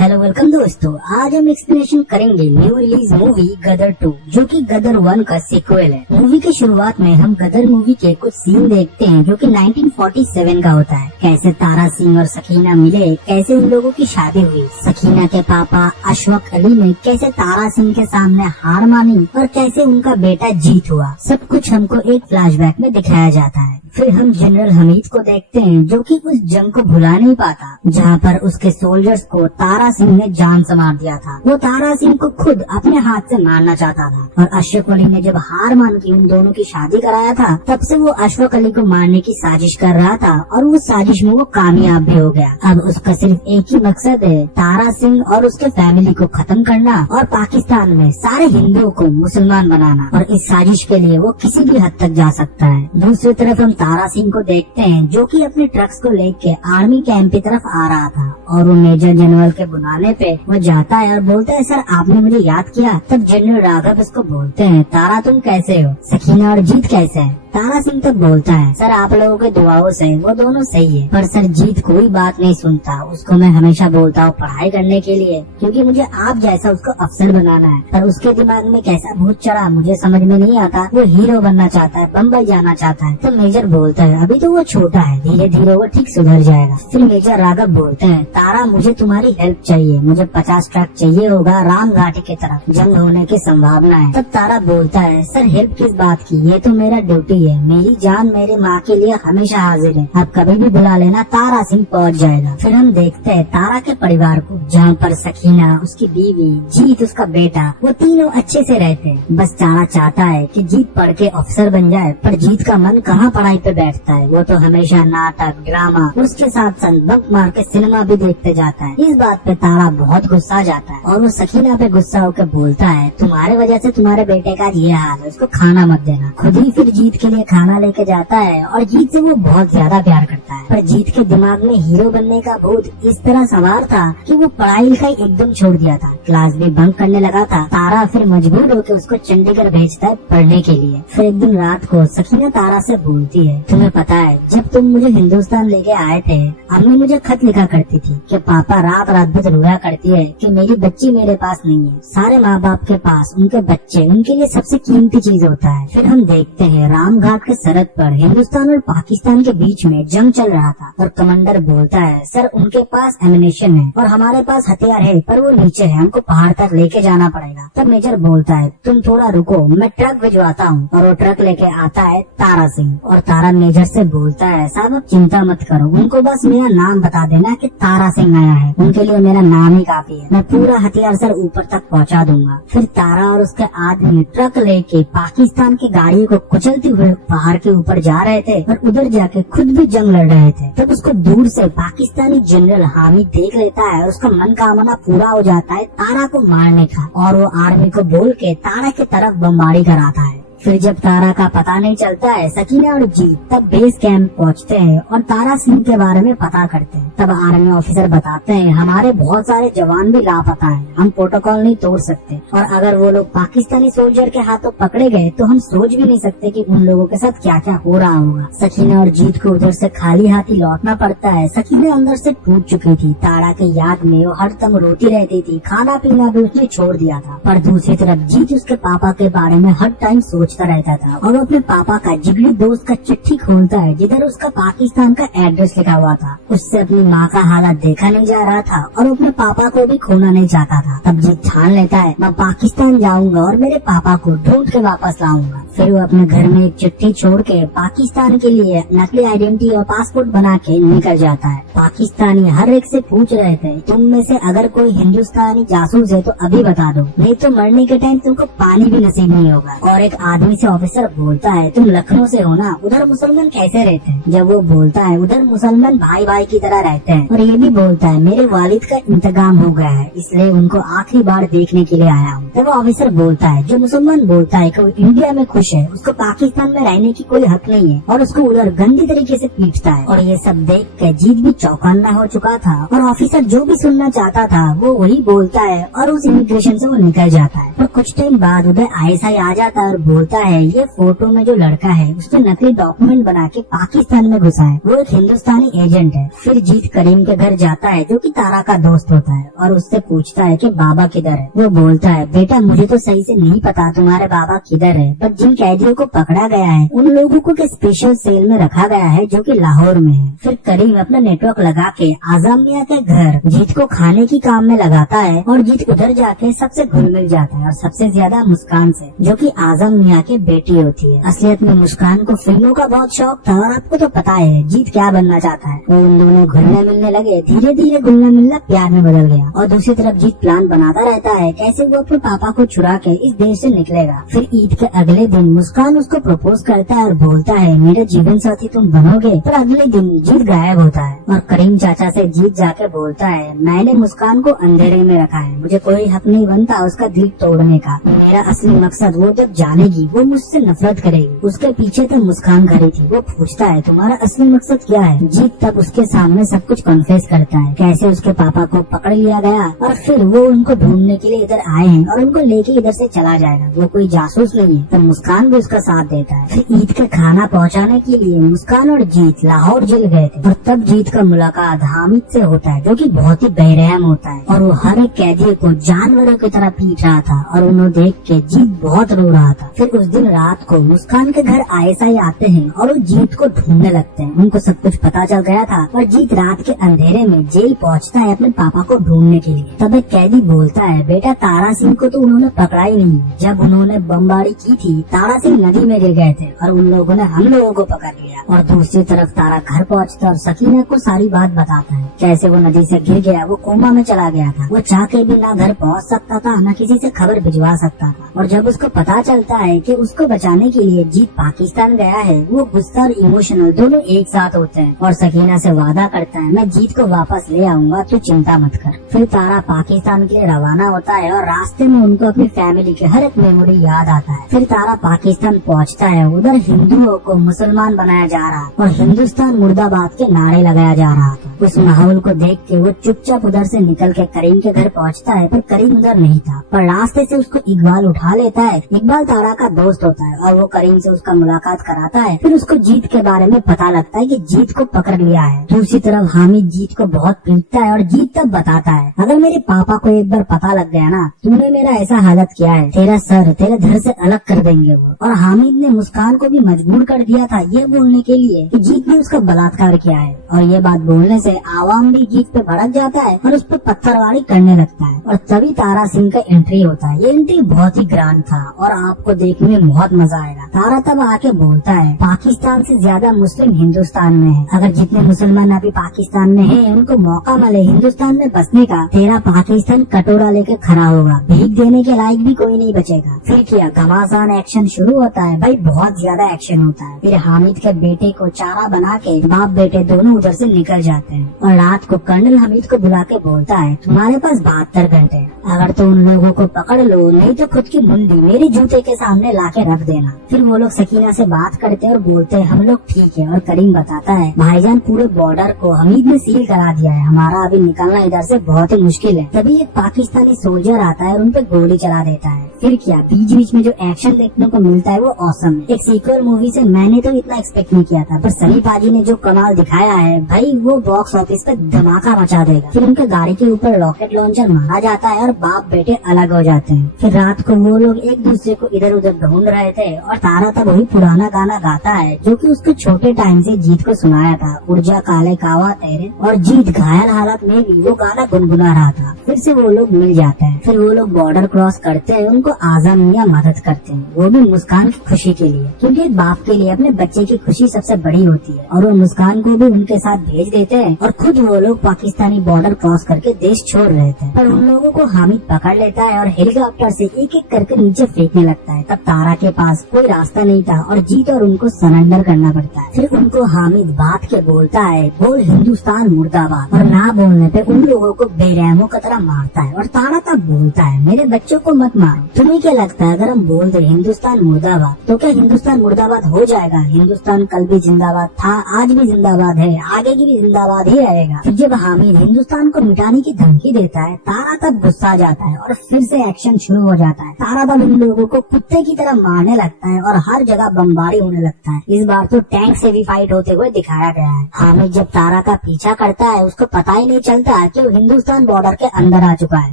Hello welcome दोस्तों, आज हम एक्सप्लेनेशन करेंगे न्यू रिलीज मूवी गदर 2 जो कि गदर 1 का सीक्वल है। मूवी की शुरुआत में हम गदर मूवी के कुछ सीन देखते हैं जो कि 1947 का होता है। कैसे तारा सिंह और सकीना मिले, कैसे इन लोगों की शादी हुई, सकीना के पापा अशफाक अली ने कैसे तारा सिंह के सामने हार मानी और कैसे उनका बेटा जीत हुआ, सब कुछ हमको एक फ्लैशबैक में दिखाया जाता है। फिर हम जनरल हमीद को देखते हैं जो कि उस जंग को भुला नहीं पाता जहाँ पर उसके सोल्जर्स को तारा सिंह ने जान से मार दिया था। वो तारा सिंह को खुद अपने हाथ से मारना चाहता था और अशफाक अली ने जब हार मान के उन दोनों की शादी कराया था तब से वो अशफाक अली को मारने की साजिश कर रहा था और वो साजिश में वो कामयाब भी हो गया। अब उसका सिर्फ एक ही मकसद है, तारा सिंह और उसके फैमिली को खत्म करना और पाकिस्तान में सारे हिंदुओं को मुसलमान बनाना, और इस साजिश के लिए वो किसी भी हद तक जा सकता है। दूसरी तरफ हम तारा सिंह को देखते हैं जो कि अपने ट्रक्स को लेके आर्मी कैंप की तरफ आ रहा था और वो मेजर जनरल के बुलाने पे वो जाता है और बोलता है, सर आपने मुझे याद किया। तब जनरल राघव उसको बोलते हैं, तारा तुम कैसे हो, सकीना और जीत कैसे है। तारा सिंह तब बोलता है, सर आप लोगों के दुआओं से वो दोनों सही है, पर सर जीत कोई बात नहीं सुनता। उसको मैं हमेशा बोलता हूँ पढ़ाई करने के लिए क्योंकि मुझे आप जैसा उसको अफसर बनाना है, पर उसके दिमाग में कैसा भूत चढ़ा मुझे समझ में नहीं आता। वो हीरो बनना चाहता है, बम्बई जाना चाहता है। तो मेजर बोलता है, अभी तो वो छोटा है, धीरे धीरे वो ठीक सुधर जाएगा। फिर मेजर राघव बोलते हैं, तारा मुझे तुम्हारी हेल्प चाहिए, मुझे 50 ट्रक चाहिए होगा राम घाटी की तरफ, जंग होने की संभावना है। तब तारा बोलता है, सर हेल्प किस बात की, ये तो मेरा ड्यूटी है, मेरी जान मेरे माँ के लिए हमेशा हाजिर है, आप कभी भी बुला लेना, तारा सिंह पहुँच जाएगा। फिर हम देखते हैं तारा के परिवार को जहाँ पर सकीना, उसकी बीवी, जीत उसका बेटा, वो तीनों अच्छे से रहते हैं। बस तारा चाहता है कि जीत पढ़ के अफसर बन जाए, पर जीत का मन कहाँ पढ़ाई पे बैठता है। वो तो हमेशा नाटक, ड्रामा, उसके साथ साथ बंक मार के सिनेमा भी देखते जाता है। इस बात पे तारा बहुत गुस्सा जाता है और वो सकीना पे गुस्सा होकर बोलता है, तुम्हारे वजह से तुम्हारे बेटे का ये हाल है, उसको खाना मत देना। खुद ही फिर जीत के लिए खाना लेके जाता है और जीत से वो बहुत ज्यादा प्यार करता है। पर जीत के दिमाग में हीरो बनने का भूत इस तरह सवार था कि वो पढ़ाई लिखाई एकदम छोड़ दिया था, क्लास भी बंक करने लगा था। तारा फिर मजबूर होकर उसको चंडीगढ़ भेजता है पढ़ने के लिए। फिर एक दिन रात को सकीना तारा से बोलती है, तुम्हें पता है जब तुम मुझे हिंदुस्तान लेके आए थे अम्मी मुझे खत लिखा करती थी कि पापा रात रात भर रोया करती है कि मेरी बच्ची मेरे पास नहीं है। सारे माँ बाप के पास उनके बच्चे उनके लिए सबसे कीमती चीज होता है। फिर हम देखते हैं राम घाट के सरहद पर हिंदुस्तान और पाकिस्तान के बीच में जंग चल रहा था और कमांडर बोलता है, सर उनके पास एमिनेशन है और हमारे पास हथियार है, पर वो नीचे है, हमको पहाड़ तक लेके जाना पड़ेगा। तब मेजर बोलता है, तुम थोड़ा रुको, मैं ट्रक भिजवाता हूँ, और वो ट्रक लेके आता है तारा सिंह। और तारा मेजर से बोलता है, साहब आप चिंता मत करो, उनको बस मेरा नाम बता देना कि तारा सिंह आया है, उनके लिए मेरा नाम ही काफी है, मैं पूरा हथियार सर ऊपर तक पहुँचा दूंगा। फिर तारा और उसके आदमी ट्रक लेके पाकिस्तान की गाड़ी को कुचलते हुए पहाड़ के ऊपर जा रहे थे और उधर जाके खुद भी जंग लड़ रहे थे। तब उसको दूर से पाकिस्तानी जनरल हामिद देख लेता है, उसका मन कामना पूरा हो जाता है तारा को मारने का, और वो आर्मी को बोल के तारा की तरफ बमबारी कराता है। फिर जब तारा का पता नहीं चलता है, सकीना और जीत तब बेस कैंप पहुंचते हैं और तारा सिंह के बारे में पता करते हैं। तब आर्मी ऑफिसर बताते हैं, हमारे बहुत सारे जवान भी लापता हैं, हम प्रोटोकॉल नहीं तोड़ सकते, और अगर वो लोग पाकिस्तानी सोल्जर के हाथों पकड़े गए तो हम सोच भी नहीं सकते कि उन लोगों के साथ क्या क्या हो रहा होगा। सकीना और जीत को उधर से खाली हाथ ही लौटना पड़ता है। सकीना अंदर से टूट चुकी थी, तारा की याद में वो हर दम रोती रहती थी, खाना पीना भी उसने छोड़ दिया था। पर दूसरी तरफ जीत उसके पापा के बारे में हर टाइम सोचता रहता था और वो अपने पापा का जिगरी दोस्त का चिट्ठी खोलता है जिधर उसका पाकिस्तान का एड्रेस लिखा हुआ था। उससे अपनी माँ का हालत देखा नहीं जा रहा था और वो अपने पापा को भी खोना नहीं चाहता था। तब जीत ठान लेता है, मैं पाकिस्तान जाऊंगा और मेरे पापा को ढूंढ के वापस लाऊंगा। फिर वो अपने घर में एक चिट्ठी छोड़ के पाकिस्तान के लिए नकली आइडेंटिटी और पासपोर्ट बना के निकल जाता है। पाकिस्तानी हर एक से पूछ रहे थे, तुम में से अगर कोई हिंदुस्तानी जासूस है तो अभी बता दो, नहीं तो मरने के टाइम तुमको पानी भी नसीब नहीं होगा। और एक आदमी से ऑफिसर बोलता है, तुम लखनऊ से हो ना, उधर मुसलमान कैसे रहते हैं। जब वो बोलता है, उधर मुसलमान भाई भाई की तरह रहते हैं, और ये भी बोलता है, मेरे वालिद का इंतकाम हो गया है इसलिए उनको आखिरी बार देखने के लिए आया हूँ। तब वो ऑफिसर बोलता है, जो मुसलमान बोलता है कि वो इंडिया में खुश ब्रिटिश है, उसको पाकिस्तान में रहने की कोई हक नहीं है और उसको उधर गंदी तरीके से पीटता है। और ये सब देख कर जीत भी चौकन्ना हो चुका था और ऑफिसर जो भी सुनना चाहता था वो वही बोलता है और उस इमिग्रेशन से वो निकल जाता है। और कुछ टाइम बाद उधर आईएसआई आ जाता है और बोलता है ये फोटो में जो लड़का है उसने नकली डॉक्यूमेंट बना के पाकिस्तान में घुसा है, वो एक हिंदुस्तानी एजेंट है। फिर जीत करीम के घर जाता है जो कि तारा का दोस्त होता है और उससे पूछता है कि बाबा किधर है। वो बोलता है बेटा मुझे तो सही से नहीं पता तुम्हारे बाबा किधर है, पर जिन कैदियों को पकड़ा गया है उन लोगों को स्पेशल सेल में रखा गया है जो कि लाहौर में है। फिर करीम अपना नेटवर्क लगा के आजम मियां के घर जीत को खाने की काम में लगाता है और जीत उधर जाके सबसे घुल मिल जाता है और सबसे ज्यादा मुस्कान से, जो कि आजम मियां की बेटी होती है। असलियत में मुस्कान को फिल्मों का बहुत शौक था और आपको तो पता है जीत क्या बनना चाहता है। वो उन दोनों घुलने मिलने लगे, धीरे धीरे घुलना मिलना प्यार में बदल गया। और दूसरी तरफ जीत प्लान बनाता रहता है कैसे वो अपने पापा को चुरा के इस देश से निकलेगा। फिर ईद के अगले दिन मुस्कान उसको प्रपोज करता है और बोलता है मेरा जीवन साथी तुम बनोगे। पर अगले दिन जीत गायब होता है और करीम चाचा से जीत जाके बोलता है मैंने मुस्कान को अंधेरे में रखा है, मुझे कोई हक नहीं बनता उसका दिल तोड़ने का। मेरा असली मकसद वो जब जानेगी वो मुझसे नफरत करेगी। उसके पीछे तो मुस्कान खड़ी थी। वो पूछता है तुम्हारा असली मकसद क्या है। जीत तब उसके सामने सब कुछ कन्फेस करता है, कैसे उसके पापा को पकड़ लिया गया और फिर वो उनको ढूंढने के लिए इधर आए हैं और उनको लेके इधर से चला जाएगा। वो कोई जासूस नहीं है। तब मुस्कान भी उसका साथ देता है। फिर ईद का खाना पहुँचाने के लिए मुस्कान और जीत लाहौर जेल गए थे और तब जीत का मुलाकात हामिद से होता है जो कि बहुत ही बेरहम होता है और वो हर एक कैदी को जानवरों की तरह पीट रहा था और उन्हें देख के जीत बहुत रो रहा था। फिर उस दिन रात को मुस्कान के घर आईएसआई आते हैं और वो जीत को ढूंढने लगते हैं। उनको सब कुछ पता चल गया था और जीत रात के अंधेरे में जेल पहुंचता है अपने पापा को ढूंढने के लिए। तब एक कैदी बोलता है बेटा तारा सिंह को तो उन्होंने पकड़ा ही नहीं, जब उन्होंने बमबारी की थी तारा सिंह नदी में गिर गए थे और उन लोगों ने हम लोगों को पकड़ लिया। और दूसरी तरफ तारा घर पहुंचता और सकीना को सारी बात बताता है कैसे वो नदी से गिर गया, वो कोमा में चला गया था, वो चाह के भी ना घर पहुंच सकता था न किसी से खबर भिजवा सकता था। और जब उसको पता चलता है कि उसको बचाने के लिए जीत पाकिस्तान गया है, वो गुस्सा और इमोशनल दोनों एक साथ होते हैं और सकीना से वादा करता है मैं जीत को वापस ले आऊंगा, तू चिंता मत कर। फिर तारा पाकिस्तान के लिए रवाना होता है और रास्ते में उनको अपनी फैमिली के हर एक मेमोरी याद आता है। फिर तारा पाकिस्तान पहुंचता है, उधर हिंदुओं को मुसलमान बनाया जा रहा और हिंदुस्तान मुर्दाबाद के नारे लगाया जा रहा था। उस माहौल को देख के वो चुपचाप उधर से निकल के करीम के घर पहुंचता है, पर करीम उधर नहीं था। पर रास्ते से उसको इकबाल उठा लेता है। इकबाल तारा का दोस्त होता है और वो करीम से उसका मुलाकात कराता है। फिर उसको जीत के बारे में पता लगता है कि जीत को पकड़ लिया है। दूसरी तरफ हामिद जीत को बहुत पीटता है और जीत तब बताता है अगर मेरे पापा को एक बार पता लग गया ना तुमने मेरा ऐसा हालत किया है, तेरा सर तेरे घर से अलग कर देंगे वो। और हामिद ने मुस्कान को भी मजबूर कर दिया था ये बोलने के लिए कि जीत ने उसका बलात्कार किया है। और ये बात बोलने से आवाम भी जीत पे भड़क जाता है और उस पर पत्थरबाजी करने लगता है। और तभी तारा सिंह का एंट्री होता है। ये एंट्री बहुत ही ग्रांड था और आपको देखने में बहुत मजा आएगा। तारा तब आके बोलता है पाकिस्तान से ज्यादा मुस्लिम हिंदुस्तान में है, अगर जितने मुसलमान अभी पाकिस्तान में हैं उनको मौका मिले हिंदुस्तान में बसने का, तेरा पाकिस्तान कटोरा लेके खड़ा होगा, भीख देने के लायक भी कोई नहीं बचेगा। फिर क्या घमासान एक्शन शुरू होता है भाई, बहुत ज्यादा एक्शन होता है। फिर हामिद के बेटे को चारा बना के बाप बेटे दोनों उधर से निकल जाते हैं और रात को कर्नल हमीद को बुला के बोलता है तुम्हारे पास 72 घंटे, अगर तो उन लोगों को पकड़ लो नहीं तो खुद की मुंडी मेरे जूते के सामने लाके रख देना। फिर वो लोग सकीना से बात करते हैं और बोलते हैं हम लोग ठीक है। और करीम बताता है भाईजान पूरे बॉर्डर को हमीद ने सील करा दिया है, हमारा अभी निकलना इधर से बहुत ही मुश्किल है। तभी एक पाकिस्तानी सोल्जर आता है और उन पे गोली चला देता है। फिर क्या बीच बीच में जो एक्शन देखने को मिलता है वो ऑसम है। एक सीक्वल मूवी से मैंने तो इतना एक्सपेक्ट नहीं किया था, पर सनी पाजी ने जो कमाल दिखाया है भाई वो बॉक्स ऑफिस पे धमाका मचा देगा। फिर उनके गाड़ी के ऊपर रॉकेट लॉन्चर मारा जाता है और बाप बेटे अलग हो जाते हैं। फिर रात को वो लोग एक दूसरे को इधर उधर ढूंढ रहे थे और तारा तब वही पुराना गाना गाता है जो कि उसके छोटे टाइम से जीत को सुनाया था, उर्जा काले कावा तेरे। और जीत घायल हालत में भी वो गाना गुनगुना रहा था। फिर से वो लोग मिल जाते हैं। फिर वो लोग बॉर्डर क्रॉस करते हैं, उनको आजम मियां मदद करते हैं, वो भी मुस्कान की खुशी के लिए, क्योंकि एक बाप के लिए अपने बच्चे की खुशी सबसे बड़ी होती है। और वो मुस्कान को भी उनके साथ भेज देते हैं और खुद वो लोग पाकिस्तानी बॉर्डर क्रॉस करके देश छोड़ रहे थे। पर उन लोगों को हामिद पकड़ लेता है और हेलीकॉप्टर से एक एक करके नीचे फेंकने लगता है। तब तारा के पास कोई रास्ता नहीं था और जीत और उनको सरेंडर करना पड़ता है। फिर उनको हामिद बात के बोलता है बोल हिंदुस्तान मुर्दाबाद, और ना बोलने पे उन लोगों को बेरहमों की तरह मारता है। और तारा तब बोलता है मेरे बच्चों को मत मारो, तुम्हें क्या लगता है अगर हम बोल दे हिंदुस्तान मुर्दाबाद तो क्या हिंदुस्तान मुर्दाबाद हो जाएगा? हिंदुस्तान कल भी जिंदाबाद था, आज भी जिंदाबाद है, आगे की भी जिंदाबाद ही रहेगा। फिर जब हामिद हिंदुस्तान को मिटाने की धमकी देता है, तारा तब गुस्सा जाता है और फिर से एक्शन शुरू हो जाता है। तारा तब इन लोगों को कुत्ते की तरह मारने लगता है और हर जगह बमबारी होने लगता है। इस बार तो टैंक से भी फाइट होते हुए दिखाया गया है। हामिद जब तारा का पीछा करता है उसको पता ही नहीं चलता कि वो हिंदुस्तान बॉर्डर के अंदर आ चुका है।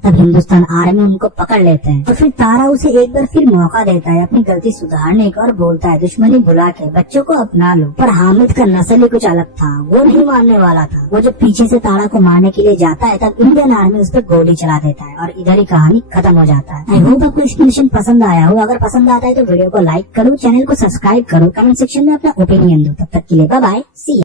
तब हिंदुस्तान आर्मी उनको पकड़ लेते हैं। तो फिर तारा उसे एक बार फिर मौका देता है अपनी गलती सुधारने का और बोलता है दुश्मनी भुला के बच्चों को अपना लो। पर हामिद का नस्ल ही कुछ अलग था, वो नहीं मानने वाला था। वो जब पीछे से तारा को मारने के लिए जाता है तब इंडियन आर्मी उस पर गोली चला देता है और इधर ही कहानी खत्म हो जाता है। आई होप आपको एक्सप्लेनेशन पसंद आया हो। अगर पसंद आता है तो वीडियो को लाइक करो, चैनल को सब्सक्राइब करो, कमेंट सेक्शन में अपना ओपिनियन दो। तब तक के लिए बाय बाय, सी यू।